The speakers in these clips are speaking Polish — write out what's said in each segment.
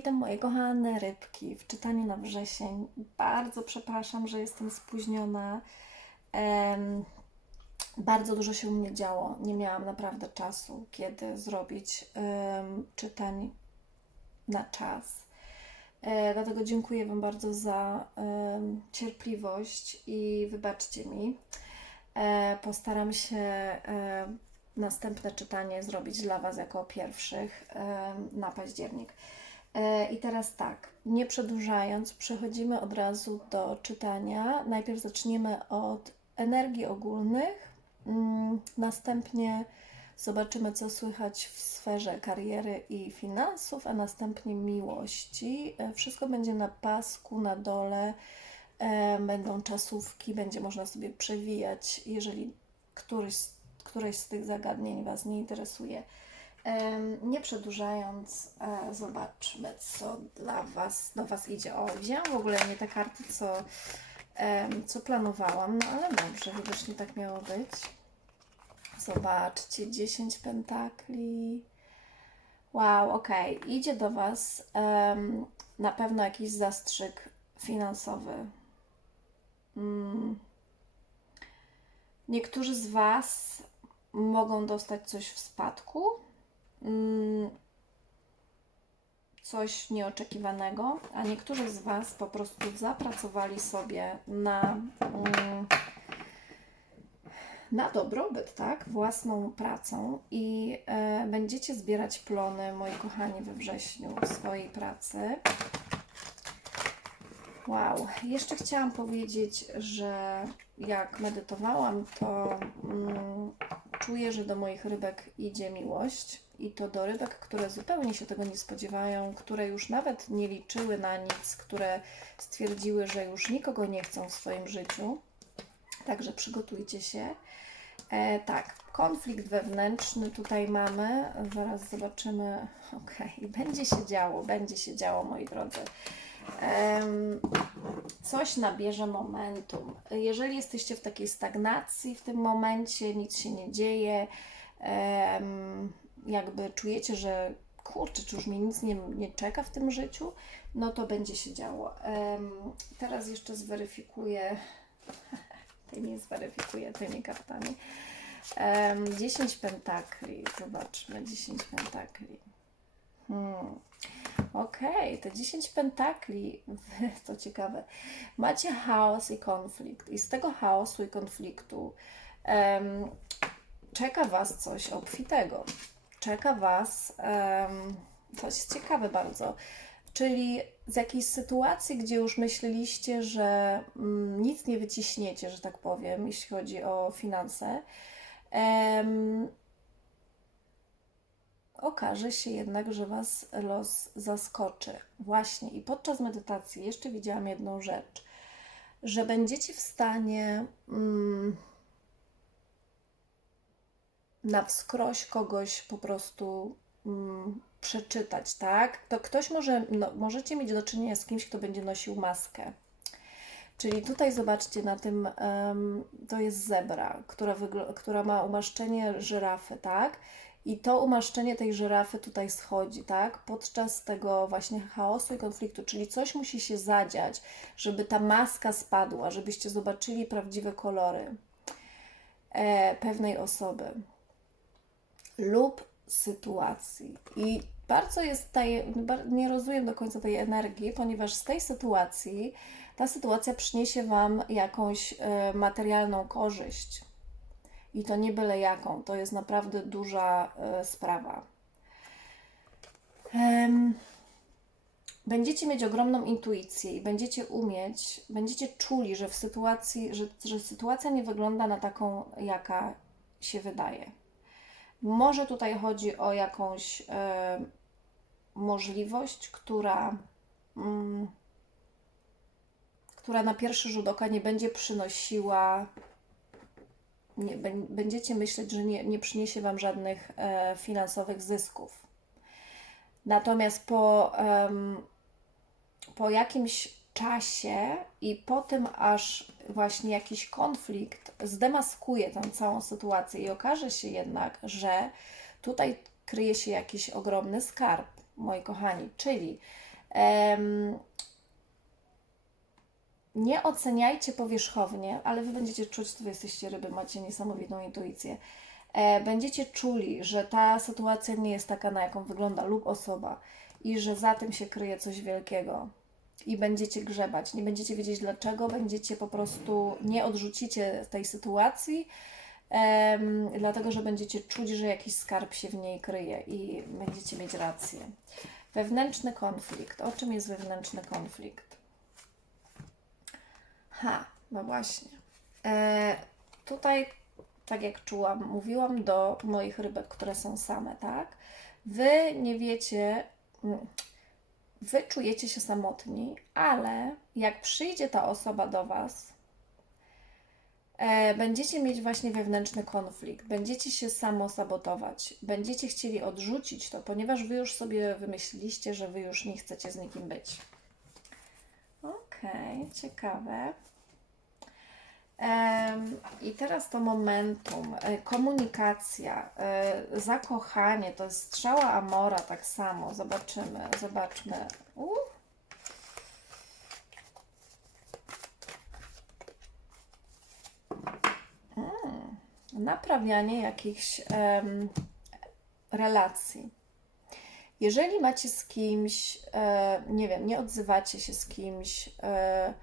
witam moje kochane rybki w czytaniu na wrzesień. Bardzo przepraszam, że jestem spóźniona. Em, bardzo dużo się u mnie działo. Nie miałam naprawdę czasu, kiedy zrobić em, czytań na czas. E, dlatego dziękuję Wam bardzo za em, cierpliwość i wybaczcie mi. E, postaram się e, następne czytanie zrobić dla Was jako pierwszych na październik. E, I teraz tak, nie przedłużając, przechodzimy od razu do czytania. Najpierw zaczniemy od energii ogólnych, mm, następnie zobaczymy, co słychać w sferze kariery i finansów, a następnie miłości. E, Wszystko będzie na pasku, na dole. E, Będą czasówki, będzie można sobie przewijać, jeżeli któryś, któreś z tych zagadnień Was nie interesuje. Nie przedłużając, e, zobaczmy, co dla Was, do Was idzie. O, wzięłam w ogóle nie te karty, co, co planowałam, no ale dobrze, widocznie tak miało być. Zobaczcie, 10 pentakli. Wow, okej, idzie do Was na pewno jakiś zastrzyk finansowy. Mm. Niektórzy z Was mogą dostać coś w spadku, coś nieoczekiwanego, a niektórzy z Was po prostu zapracowali sobie na, mm, na dobrobyt, tak? Własną pracą i e, będziecie zbierać plony, moi kochani, we wrześniu swojej pracy. Wow, jeszcze chciałam powiedzieć, że jak medytowałam, to mm, czuję, że do moich rybek idzie miłość i to do rybek, które zupełnie się tego nie spodziewają, które już nawet nie liczyły na nic, które stwierdziły, że już nikogo nie chcą w swoim życiu. Także przygotujcie się. E, tak, konflikt wewnętrzny tutaj mamy. Zaraz zobaczymy. Okej, będzie się działo, będzie się działo, moi drodzy. Coś nabierze momentum. Jeżeli jesteście w takiej stagnacji w tym momencie, nic się nie dzieje, jakby czujecie, że kurczę, czy już mnie nic nie, nie czeka w tym życiu, no to będzie się działo. Teraz jeszcze zweryfikuję, tymi zweryfikuję tymi kartami. Em, 10 pentakli, zobaczmy, 10 pentakli. Hmm. Okej, te 10 pentakli, to ciekawe. Macie chaos i konflikt, i z tego chaosu i konfliktu em, czeka Was coś obfitego. Czeka Was em, coś ciekawe bardzo. Czyli z jakiejś sytuacji, gdzie już myśleliście, że mm, nic nie wyciśniecie, że tak powiem, jeśli chodzi o finanse, em, okaże się jednak, że Was los zaskoczy. Właśnie i podczas medytacji jeszcze widziałam jedną rzecz, że będziecie w stanie mm, na wskroś kogoś po prostu mm, przeczytać, tak? To ktoś może, no, możecie mieć do czynienia z kimś, kto będzie nosił maskę. Czyli tutaj zobaczcie na tym, em, to jest zebra, która, która ma umaszczenie żyrafy, tak? I to umaszczenie tej żyrafy tutaj schodzi, tak? Podczas tego właśnie chaosu i konfliktu, czyli coś musi się zadziać, żeby ta maska spadła, żebyście zobaczyli prawdziwe kolory e, pewnej osoby lub sytuacji. I bardzo jest bar- nie rozumiem do końca tej energii, ponieważ z tej sytuacji ta sytuacja przyniesie Wam jakąś e, materialną korzyść. I to nie byle jaką, to jest naprawdę duża e, sprawa. Będziecie mieć ogromną intuicję i będziecie umieć, będziecie czuli, że w sytuacji, że, że sytuacja nie wygląda na taką, jaka się wydaje. Może tutaj chodzi o jakąś e, możliwość, która, mm, która na pierwszy rzut oka nie będzie przynosiła nie, bę- będziecie myśleć, że nie, nie przyniesie Wam żadnych e, finansowych zysków. Natomiast po, em, po jakimś czasie i po tym, aż właśnie jakiś konflikt zdemaskuje tę całą sytuację i okaże się jednak, że tutaj kryje się jakiś ogromny skarb, moi kochani, czyli Em, nie oceniajcie powierzchownie, ale wy będziecie czuć, to wy jesteście ryby, macie niesamowitą intuicję. E, będziecie czuli, że ta sytuacja nie jest taka, na jaką wygląda lub osoba i że za tym się kryje coś wielkiego. I będziecie grzebać, nie będziecie wiedzieć dlaczego, będziecie po prostu, nie odrzucicie tej sytuacji, dlatego że będziecie czuć, że jakiś skarb się w niej kryje i będziecie mieć rację. Wewnętrzny konflikt. O czym jest wewnętrzny konflikt? Ha, no właśnie. E, tutaj, tak jak czułam, mówiłam do moich rybek, które są same, tak? Wy nie wiecie, mm, wy czujecie się samotni, ale jak przyjdzie ta osoba do Was, e, będziecie mieć właśnie wewnętrzny konflikt, będziecie się samo sabotować, będziecie chcieli odrzucić to, ponieważ Wy już sobie wymyśliliście, że Wy już nie chcecie z nikim być. Okej, ciekawe. I teraz to momentum, e, komunikacja, e, zakochanie, to jest strzała Amora tak samo. Zobaczymy, zobaczmy. Uh. Mm, Naprawianie jakichś em, relacji. Jeżeli macie z kimś, e, nie wiem, nie odzywacie się z kimś, e,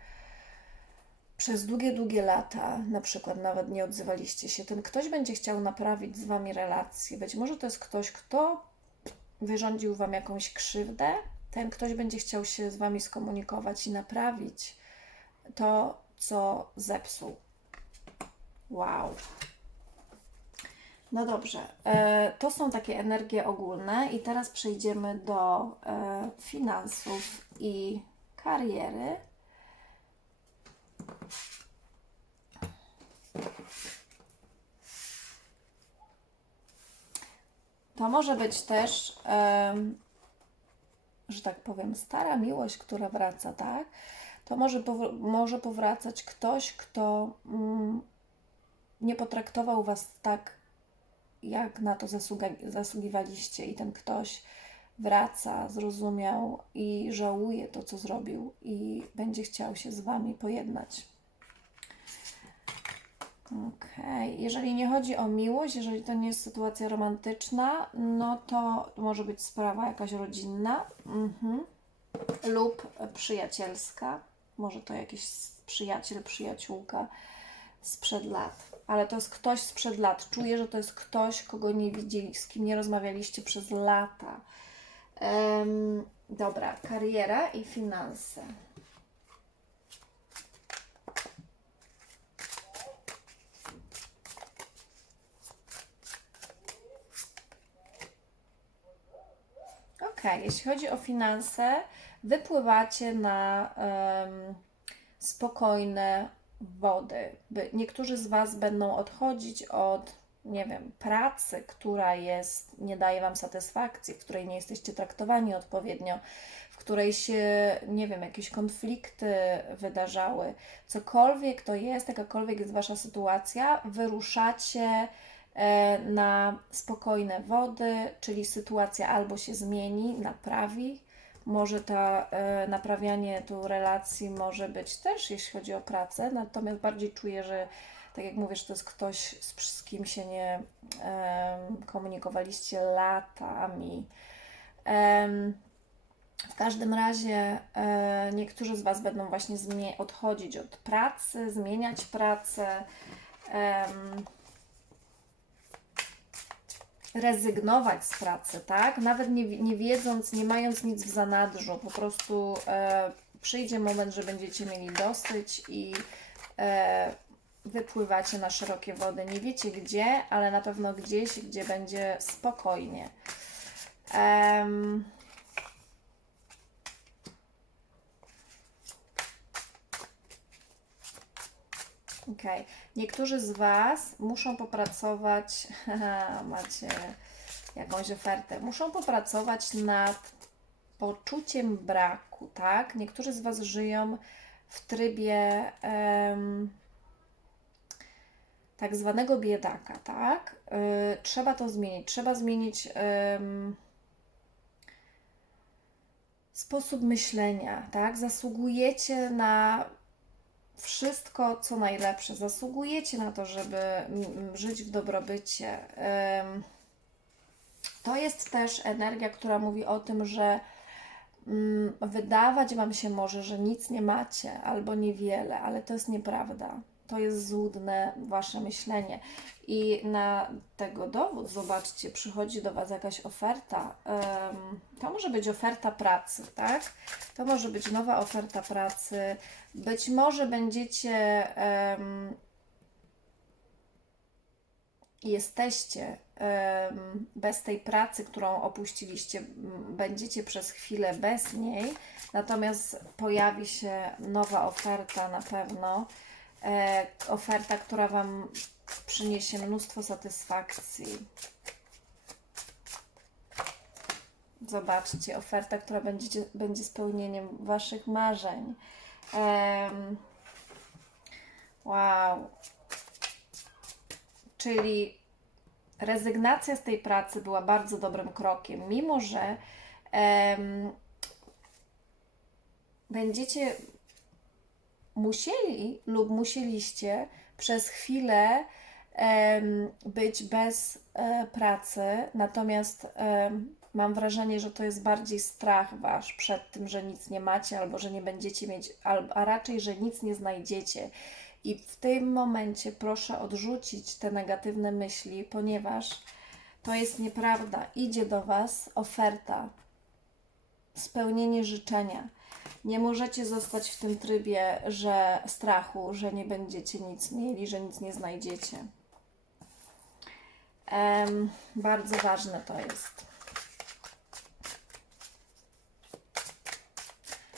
przez długie, długie lata, na przykład nawet nie odzywaliście się, ten ktoś będzie chciał naprawić z Wami relacje. Być może to jest ktoś, kto wyrządził Wam jakąś krzywdę, ten ktoś będzie chciał się z Wami skomunikować i naprawić to, co zepsuł. Wow. No dobrze, e, to są takie energie ogólne i teraz przejdziemy do e, finansów i kariery. To może być też, em, że tak powiem, stara miłość, która wraca, tak? To może, pow- może powracać ktoś, kto mm, nie potraktował Was tak, jak na to zasługa- zasługiwaliście, i ten ktoś wraca, zrozumiał i żałuje to, co zrobił, i będzie chciał się z Wami pojednać. Okej, jeżeli nie chodzi o miłość, jeżeli to nie jest sytuacja romantyczna, no to może być sprawa jakaś rodzinna mhm. lub przyjacielska. Może to jakiś przyjaciel, przyjaciółka sprzed lat. Ale to jest ktoś sprzed lat. Czuję, że to jest ktoś, kogo nie widzieli, z kim nie rozmawialiście przez lata. Em, dobra, kariera i finanse. Ok, jeśli chodzi o finanse, wypływacie na em, spokojne wody. Niektórzy z Was będą odchodzić od, nie wiem, pracy, która jest, nie daje Wam satysfakcji, w której nie jesteście traktowani odpowiednio, w której się, nie wiem, jakieś konflikty wydarzały. Cokolwiek to jest, jakakolwiek jest Wasza sytuacja, wyruszacie na spokojne wody, czyli sytuacja albo się zmieni, naprawi, może ta e, naprawianie tu relacji może być też, jeśli chodzi o pracę, natomiast bardziej czuję, że tak jak mówisz, to jest ktoś, z, kim się nie komunikowaliście latami. W każdym razie e, niektórzy z Was będą właśnie odchodzić od pracy, zmieniać pracę. em, rezygnować z pracy, tak? Nawet nie, nie wiedząc, nie mając nic w zanadrzu, po prostu e, przyjdzie moment, że będziecie mieli dosyć i e, wypływacie na szerokie wody. Nie wiecie gdzie, ale na pewno gdzieś, gdzie będzie spokojnie. Em, Okej. Niektórzy z Was muszą popracować, macie jakąś ofertę, muszą popracować nad poczuciem braku, tak? Niektórzy z Was żyją w trybie em, tak zwanego biedaka, tak? Y, trzeba to zmienić, trzeba zmienić sposób myślenia, tak? Zasługujecie na wszystko, co najlepsze. Zasługujecie na to, żeby żyć w dobrobycie. To jest też energia, która mówi o tym, że mm, wydawać Wam się może, że nic nie macie albo niewiele, ale to jest nieprawda. To jest złudne Wasze myślenie. I na tego dowód, zobaczcie, przychodzi do Was jakaś oferta. To może być oferta pracy, tak? To może być nowa oferta pracy. Być może będziecie jesteście bez tej pracy, którą opuściliście, będziecie przez chwilę bez niej, natomiast pojawi się nowa oferta na pewno. E, oferta, która Wam przyniesie mnóstwo satysfakcji. Zobaczcie, oferta, która będzie, będzie spełnieniem Waszych marzeń. Wow. Czyli rezygnacja z tej pracy była bardzo dobrym krokiem, mimo że będziecie musieli lub musieliście przez chwilę być bez e, pracy, natomiast mam wrażenie, że to jest bardziej strach wasz przed tym, że nic nie macie albo że nie będziecie mieć, a raczej, że nic nie znajdziecie. I w tym momencie proszę odrzucić te negatywne myśli, ponieważ to jest nieprawda. Idzie do Was oferta, spełnienie życzenia. Nie możecie zostać w tym trybie, że strachu, że nie będziecie nic mieli, że nic nie znajdziecie. Em, bardzo ważne to jest.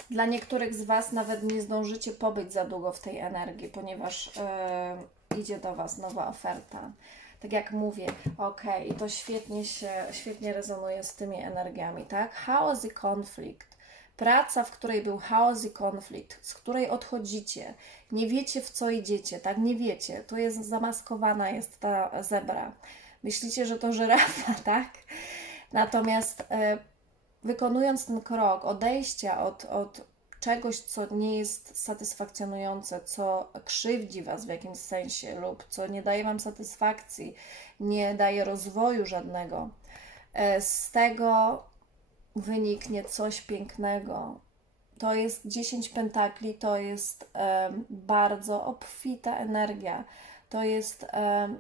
Dla niektórych z Was nawet nie zdążycie pobyć za długo w tej energii, ponieważ e, idzie do Was nowa oferta. Tak jak mówię, ok, i to świetnie się, świetnie rezonuje z tymi energiami, tak? Chaos i konflikt. Praca, w której był chaos i konflikt, z której odchodzicie, nie wiecie w co idziecie, tak? Nie wiecie. Tu jest zamaskowana jest ta zebra. Myślicie, że to żyrafa, tak? Natomiast e, wykonując ten krok odejścia od, od czegoś, co nie jest satysfakcjonujące, co krzywdzi Was w jakimś sensie lub co nie daje Wam satysfakcji, nie daje rozwoju żadnego, e, z tego wyniknie coś pięknego. To jest 10 pentakli, to jest bardzo obfita energia. To jest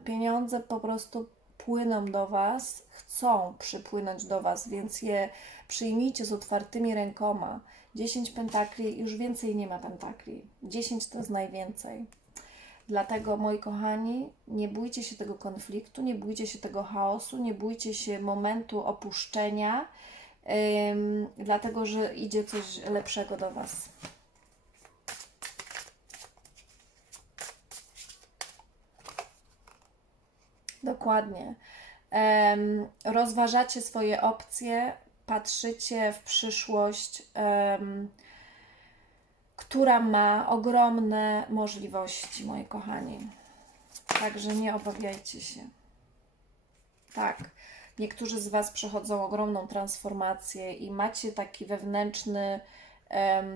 pieniądze po prostu płyną do Was, chcą przypłynąć do Was, więc je przyjmijcie z otwartymi rękoma. 10 pentakli, już więcej nie ma pentakli. 10 to jest najwięcej. Dlatego, moi kochani, nie bójcie się tego konfliktu, nie bójcie się tego chaosu, nie bójcie się momentu opuszczenia, dlatego że idzie coś lepszego do Was. Dokładnie. Em, rozważacie swoje opcje, patrzycie w przyszłość, em, która ma ogromne możliwości, moi kochani. Także nie obawiajcie się. Tak. Niektórzy z Was przechodzą ogromną transformację i macie taki wewnętrzny,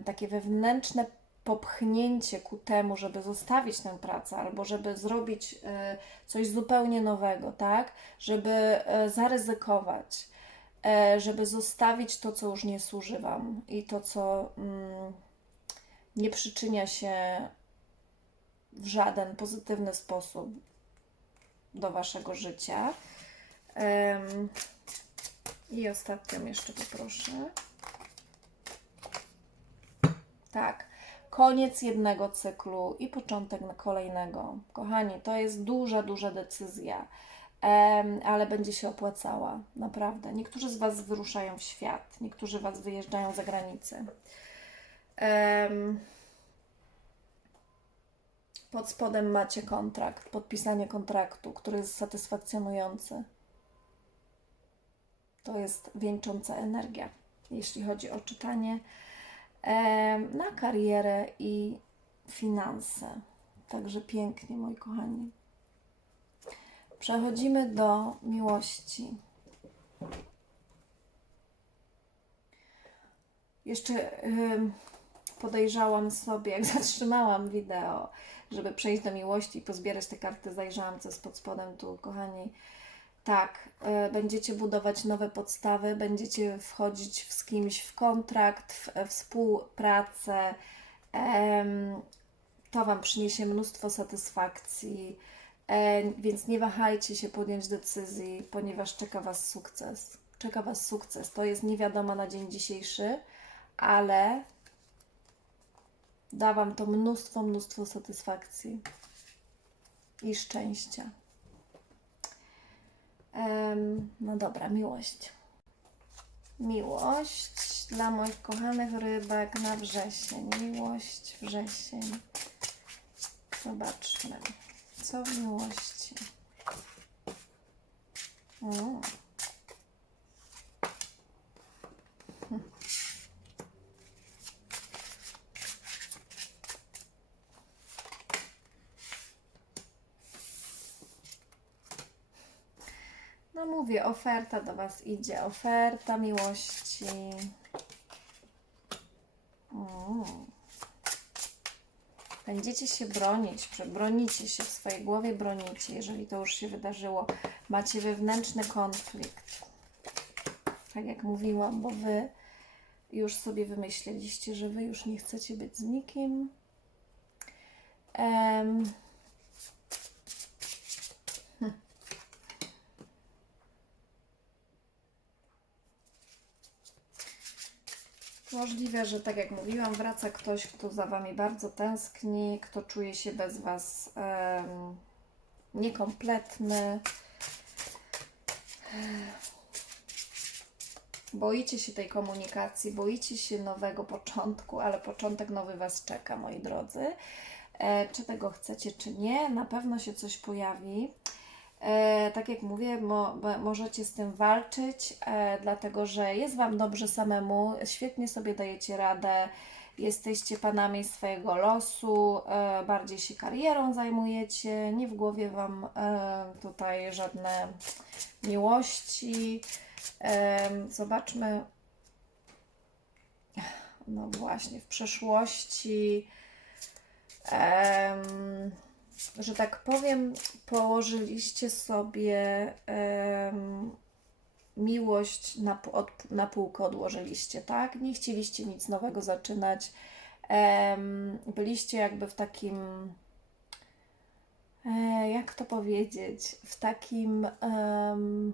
takie wewnętrzne popchnięcie ku temu, żeby zostawić tę pracę albo żeby zrobić e, coś zupełnie nowego, tak? Żeby e, zaryzykować, e, żeby zostawić to, co już nie służy Wam i to, co mm, nie przyczynia się w żaden pozytywny sposób do Waszego życia. Em, I ostatnią jeszcze poproszę. Tak, koniec jednego cyklu i początek kolejnego. Kochani, to jest duża, duża decyzja, em, ale będzie się opłacała, naprawdę. Niektórzy z Was wyruszają w świat, niektórzy Was wyjeżdżają za granicę. Em, pod spodem macie kontrakt, podpisanie kontraktu, który jest satysfakcjonujący. To jest wieńcząca energia, jeśli chodzi o czytanie na karierę i finanse. Także pięknie, moi kochani. Przechodzimy do miłości. Jeszcze podejrzałam sobie, jak zatrzymałam wideo, żeby przejść do miłości i pozbierać te karty, zajrzałam, co jest pod spodem tu, kochani. Tak, y, będziecie budować nowe podstawy, będziecie wchodzić z kimś w kontrakt, w e, współpracę. to Wam przyniesie mnóstwo satysfakcji, e, więc nie wahajcie się podjąć decyzji, ponieważ czeka Was sukces. Czeka Was sukces. To jest niewiadoma na dzień dzisiejszy, ale da Wam to mnóstwo, mnóstwo satysfakcji i szczęścia. Em, no dobra, miłość. Miłość dla moich kochanych rybek na wrzesień. Miłość, wrzesień. Zobaczmy, co w miłości. Mm. Mówię, oferta do Was idzie. Oferta miłości. Mm. Będziecie się bronić, bronicie się w swojej głowie, bronicie, jeżeli to już się wydarzyło. Macie wewnętrzny konflikt. Tak jak mówiłam, bo Wy już sobie wymyśleliście, że Wy już nie chcecie być z nikim. Em, Możliwe, że tak jak mówiłam, wraca ktoś, kto za Wami bardzo tęskni, kto czuje się bez Was em, niekompletny. Boicie się tej komunikacji, boicie się nowego początku, ale początek nowy Was czeka, moi drodzy. E, czy tego chcecie, czy nie, na pewno się coś pojawi. E, tak jak mówię, mo, mo- możecie z tym walczyć, e, dlatego że jest Wam dobrze samemu, świetnie sobie dajecie radę, jesteście panami swojego losu, e, bardziej się karierą zajmujecie, nie w głowie Wam e, tutaj żadne miłości. Em, zobaczmy, no właśnie, w przeszłości. Em, że tak powiem, położyliście sobie em, miłość na, od, na półkę odłożyliście, tak? Nie chcieliście nic nowego zaczynać. Em, byliście jakby w takim, e, jak to powiedzieć, w takim. em,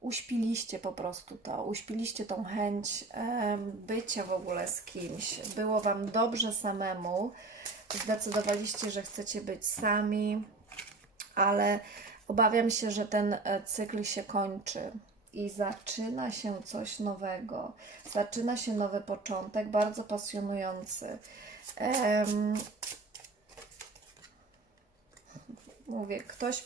uśpiliście po prostu to, uśpiliście tą chęć bycia w ogóle z kimś. Było Wam dobrze samemu, zdecydowaliście, że chcecie być sami, ale obawiam się, że ten e, cykl się kończy i zaczyna się coś nowego. Zaczyna się nowy początek, bardzo pasjonujący. Em, mówię, ktoś,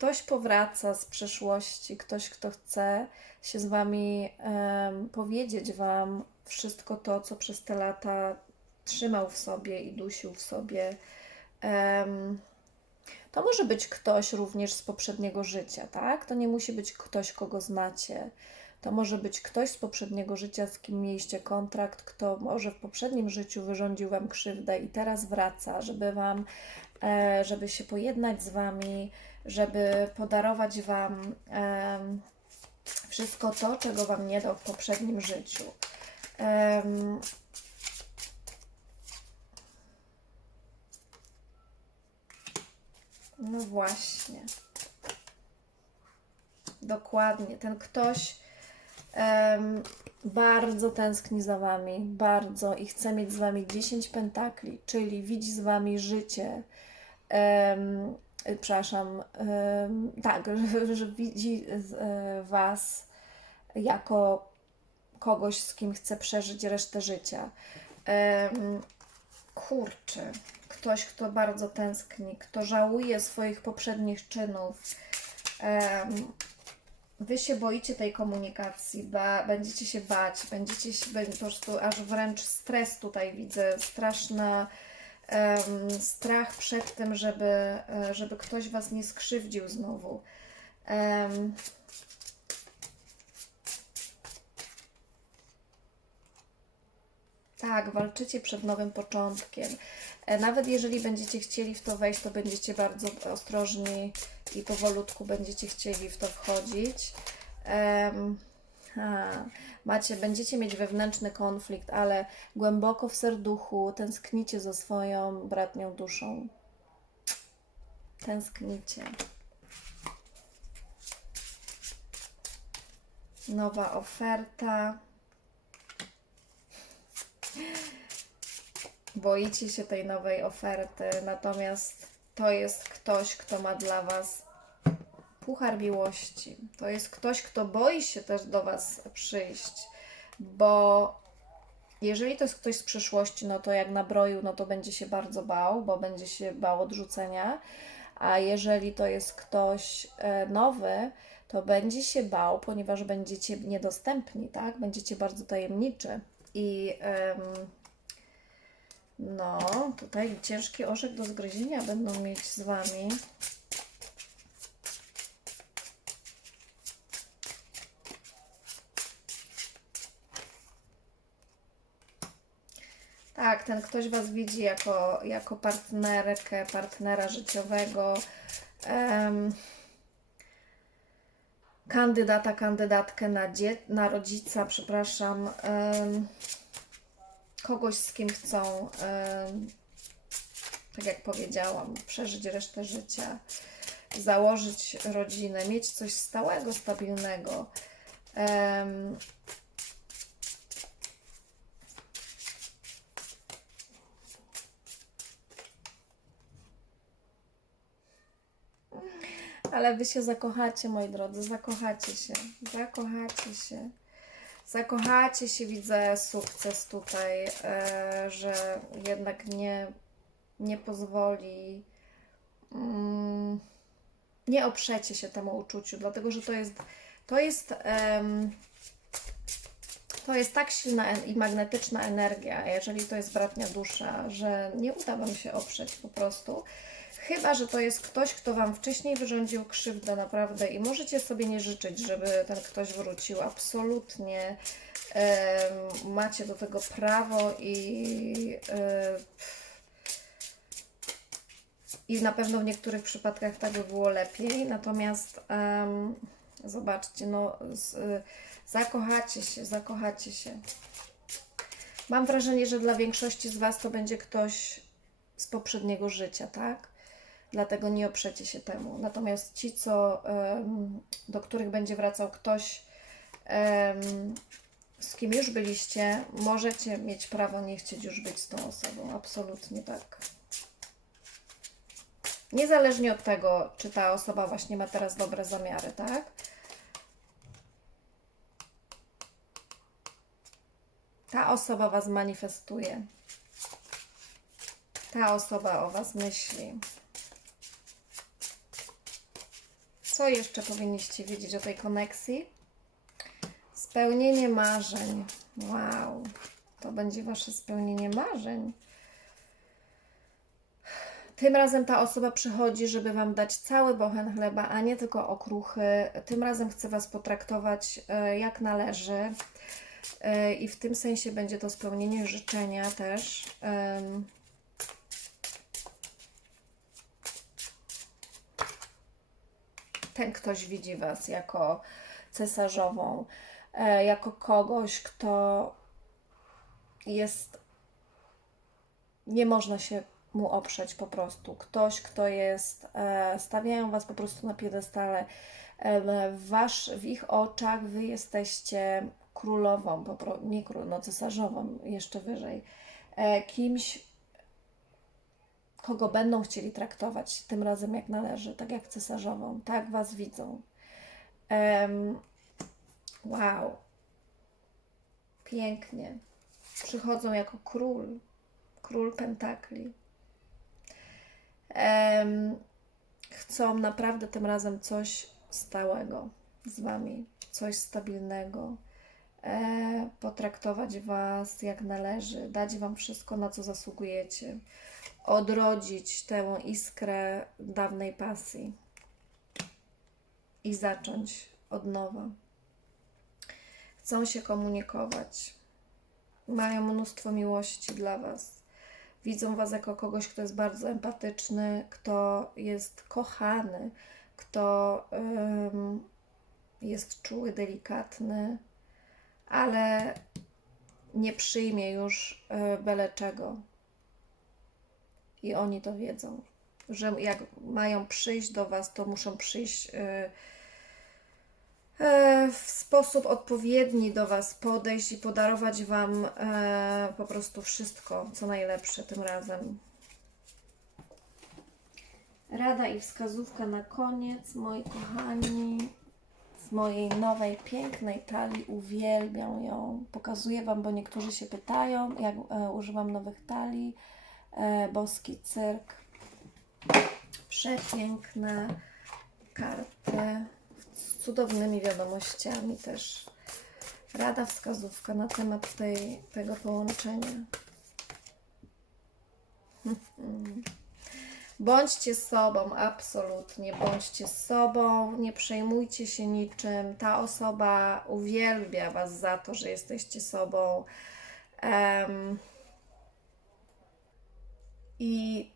ktoś powraca z przeszłości, ktoś, kto chce się z Wami em, powiedzieć Wam wszystko to, co przez te lata trzymał w sobie i dusił w sobie. Em, to może być ktoś również z poprzedniego życia, tak? To nie musi być ktoś, kogo znacie. To może być ktoś z poprzedniego życia, z kim mieliście kontrakt, kto może w poprzednim życiu wyrządził Wam krzywdę i teraz wraca, żeby Wam, e, żeby się pojednać z Wami, żeby podarować Wam wszystko to, czego Wam nie dał w poprzednim życiu. No właśnie. Dokładnie. Ten ktoś em, bardzo tęskni za Wami, bardzo i chce mieć z Wami 10 pentakli, czyli widzi z Wami życie. Y, przepraszam, em, tak, że, że widzi e, Was jako kogoś, z kim chce przeżyć resztę życia. Em, kurczę, ktoś, kto bardzo tęskni, kto żałuje swoich poprzednich czynów. Wy się boicie tej komunikacji, ba, będziecie się bać, będziecie się, po prostu aż wręcz stres tutaj widzę, straszna strach przed tym, żeby, e, żeby ktoś Was nie skrzywdził znowu. Tak, walczycie przed nowym początkiem. E, Nawet jeżeli będziecie chcieli w to wejść, to będziecie bardzo ostrożni i powolutku będziecie chcieli w to wchodzić. Em, macie, będziecie mieć wewnętrzny konflikt, ale głęboko w serduchu tęsknicie za swoją bratnią duszą. Tęsknicie. Nowa oferta. Boicie się tej nowej oferty, natomiast to jest ktoś, kto ma dla Was puchar miłości. To jest ktoś, kto boi się też do Was przyjść, bo jeżeli to jest ktoś z przyszłości, no to jak nabroił, no to będzie się bardzo bał, bo będzie się bał odrzucenia, a jeżeli to jest ktoś e, nowy, to będzie się bał, ponieważ będziecie niedostępni, tak? Będziecie bardzo tajemniczy i no, tutaj ciężki orzech do zgryzienia będą mieć z Wami. Tak, ten ktoś Was widzi jako, jako partnerkę, partnera życiowego, em, kandydata, kandydatkę na, dzie- na rodzica, przepraszam, em, kogoś, z kim chcą, em, tak jak powiedziałam, przeżyć resztę życia, założyć rodzinę, mieć coś stałego, stabilnego. Em, Ale wy się zakochacie, moi drodzy, zakochacie się, zakochacie się. Zakochacie się, widzę sukces tutaj, e, że jednak nie, nie pozwoli, mm, nie oprzecie się temu uczuciu, dlatego że to jest, to jest, to jest tak silna i magnetyczna energia, jeżeli to jest bratnia dusza, że nie uda Wam się oprzeć po prostu. Chyba, że to jest ktoś, kto Wam wcześniej wyrządził krzywdę naprawdę i możecie sobie nie życzyć, żeby ten ktoś wrócił. Absolutnie em, macie do tego prawo i, e, i na pewno w niektórych przypadkach tak by było lepiej. Natomiast zobaczcie, no z, zakochacie się, zakochacie się. Mam wrażenie, że dla większości z Was to będzie ktoś z poprzedniego życia, tak? Dlatego nie oprzecie się temu. Natomiast ci, co, do których będzie wracał ktoś, z kim już byliście, możecie mieć prawo nie chcieć już być z tą osobą. Absolutnie tak. Niezależnie od tego, czy ta osoba właśnie ma teraz dobre zamiary, tak? Ta osoba Was manifestuje. Ta osoba o Was myśli. Co jeszcze powinniście wiedzieć o tej koneksji? Spełnienie marzeń. Wow, to będzie Wasze spełnienie marzeń. Tym razem ta osoba przychodzi, żeby Wam dać cały bochen chleba, a nie tylko okruchy. Tym razem chce Was potraktować e, jak należy. E, I w tym sensie będzie to spełnienie życzenia też. Ten ktoś widzi Was jako cesarzową, e, jako kogoś, kto jest. Nie można się mu oprzeć po prostu. Ktoś, kto jest. E, stawiają Was po prostu na piedestale. Wasz, w ich oczach Wy jesteście królową, nie król, no cesarzową, jeszcze wyżej. E, kimś, kogo będą chcieli traktować tym razem jak należy, tak jak cesarzową. Tak Was widzą. Em, wow. Pięknie. Przychodzą jako król. Król pentakli. Em, chcą naprawdę tym razem coś stałego z Wami. Coś stabilnego. E, potraktować Was jak należy. Dać Wam wszystko, na co zasługujecie odrodzić tę iskrę dawnej pasji i zacząć od nowa. Chcą się komunikować. mają mnóstwo miłości dla Was. Widzą Was jako kogoś, kto jest bardzo empatyczny, kto jest kochany, kto ym, jest czuły, delikatny, ale nie przyjmie już y, byle czego. I oni to wiedzą, że jak mają przyjść do Was, to muszą przyjść y, e, w sposób odpowiedni do Was podejść i podarować Wam e, po prostu wszystko, co najlepsze tym razem. Rada i wskazówka na koniec, moi kochani, mojej nowej, pięknej talii. Uwielbiam ją. Pokazuję Wam, bo niektórzy się pytają, jak e, używam nowych talii. E, boski cyrk. Przepiękne karty z cudownymi wiadomościami też. Rada, wskazówka na temat tej, tego połączenia. Bądźcie sobą, absolutnie. Bądźcie sobą, nie przejmujcie się niczym. Ta osoba uwielbia Was za to, że jesteście sobą. Em, I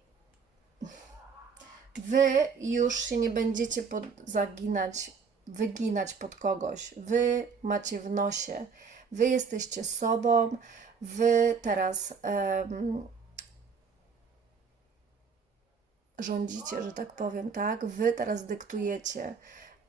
Wy już się nie będziecie pod, zaginać, wyginać pod kogoś. Wy macie w nosie. Wy jesteście sobą. Wy teraz em, rządzicie, że tak powiem, tak? Wy teraz dyktujecie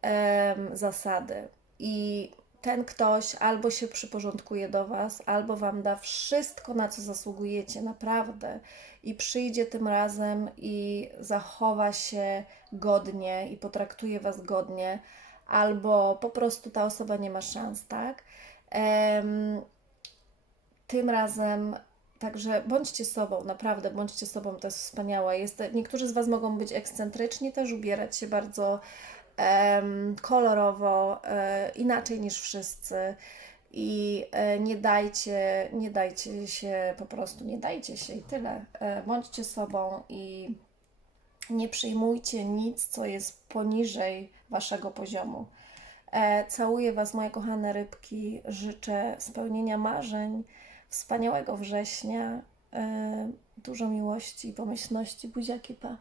em, zasady i ten ktoś albo się przyporządkuje do Was, albo Wam da wszystko, na co zasługujecie, naprawdę. I przyjdzie tym razem i zachowa się godnie i potraktuje Was godnie, albo po prostu ta osoba nie ma szans, tak? Em, tym razem Także bądźcie sobą, naprawdę bądźcie sobą, to jest wspaniałe. Jest, niektórzy z Was mogą być ekscentryczni, też ubierać się bardzo kolorowo, e, inaczej niż wszyscy. I e, nie dajcie, nie dajcie się, po prostu nie dajcie się i tyle. E, bądźcie sobą i nie przyjmujcie nic, co jest poniżej Waszego poziomu. Całuję Was, moje kochane rybki. Życzę spełnienia marzeń wspaniałego września, e, dużo miłości i pomyślności. Buziaki, pa.